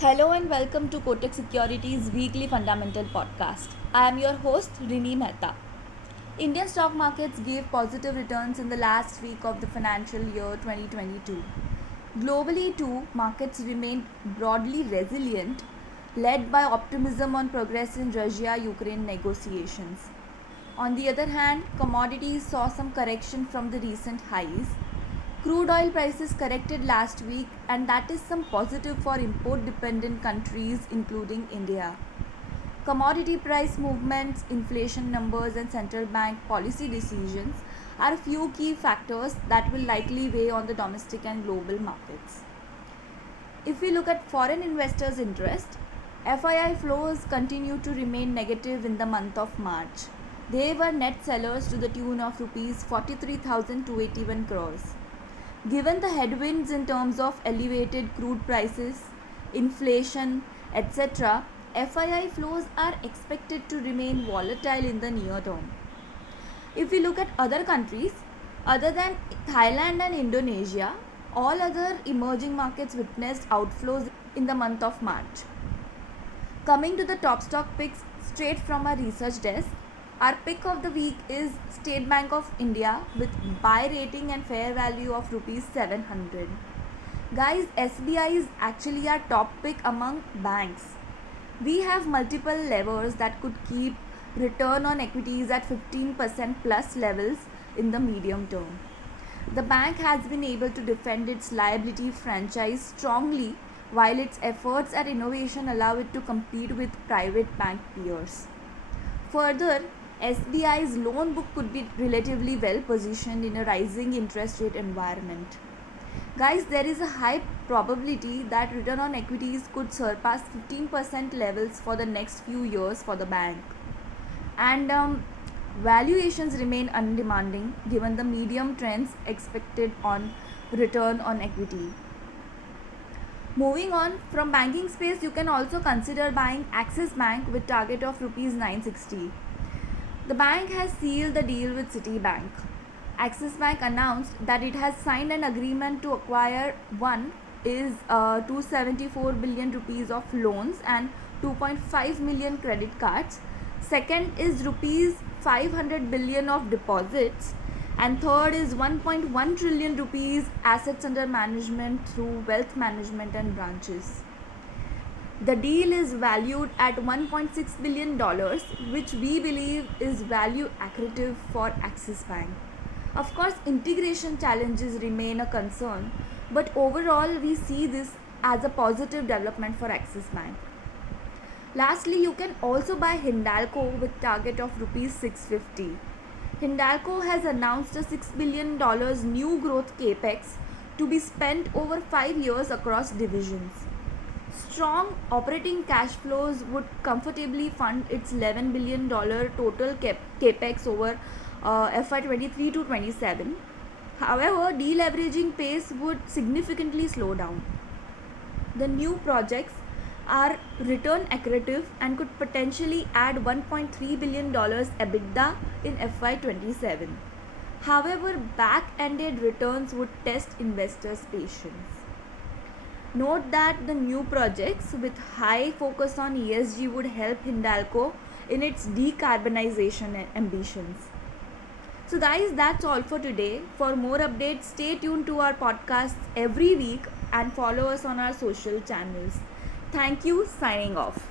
Hello and welcome to Kotak Securities Weekly Fundamental Podcast. I am your host Rini Mehta. Indian stock markets gave positive returns in the last week of the financial year 2022. Globally too, markets remained broadly resilient, led by optimism on progress in Russia-Ukraine negotiations. On the other hand, commodities saw some correction from the recent highs. Crude oil prices corrected last week, and that is some positive for import dependent countries, including India. Commodity price movements, inflation numbers, and central bank policy decisions are a few key factors that will likely weigh on the domestic and global markets. If we look at foreign investors' interest, FII flows continue to remain negative in the month of March. They were net sellers to the tune of Rs 43,281 crores. Given the headwinds in terms of elevated crude prices, inflation, etc., FII flows are expected to remain volatile in the near term. If we look at other countries, other than Thailand and Indonesia, all other emerging markets witnessed outflows in the month of March. Coming to the top stock picks straight from our research desk, our pick of the week is State Bank of India with buy rating and fair value of Rs 700. Guys, SBI is actually our top pick among banks. We have multiple levers that could keep return on equities at 15% plus levels in the medium term. The bank has been able to defend its liability franchise strongly, while its efforts at innovation allow it to compete with private bank peers. Further, SBI's loan book could be relatively well positioned in a rising interest rate environment. Guys, there is a high probability that return on equities could surpass 15% levels for the next few years for the bank. And valuations remain undemanding given the medium trends expected on return on equity. Moving on, from banking space, you can also consider buying Axis Bank with target of Rs 960. The bank has sealed the deal with Citibank. Axis Bank announced that it has signed an agreement to acquire 274 billion rupees of loans and 2.5 million credit cards. Second is rupees 500 billion of deposits, and third is 1.1 trillion rupees assets under management through wealth management and branches. The deal is valued at $1.6 billion, which we believe is value accretive for Axis Bank. Of course, integration challenges remain a concern, but overall we see this as a positive development for Axis Bank. Lastly, you can also buy Hindalco with target of Rs 650. Hindalco has announced a $6 billion new growth capex to be spent over 5 years across divisions. Strong operating cash flows would comfortably fund its $11 billion total capex over FY23 to 27. However, deleveraging pace would significantly slow down. The new projects are return accretive and could potentially add $1.3 billion EBITDA in FY27. However, back-ended returns would test investors' patience. Note that the new projects with high focus on ESG would help Hindalco in its decarbonization ambitions. So guys, that's all for today. For more updates, stay tuned to our podcasts every week and follow us on our social channels. Thank you, signing off.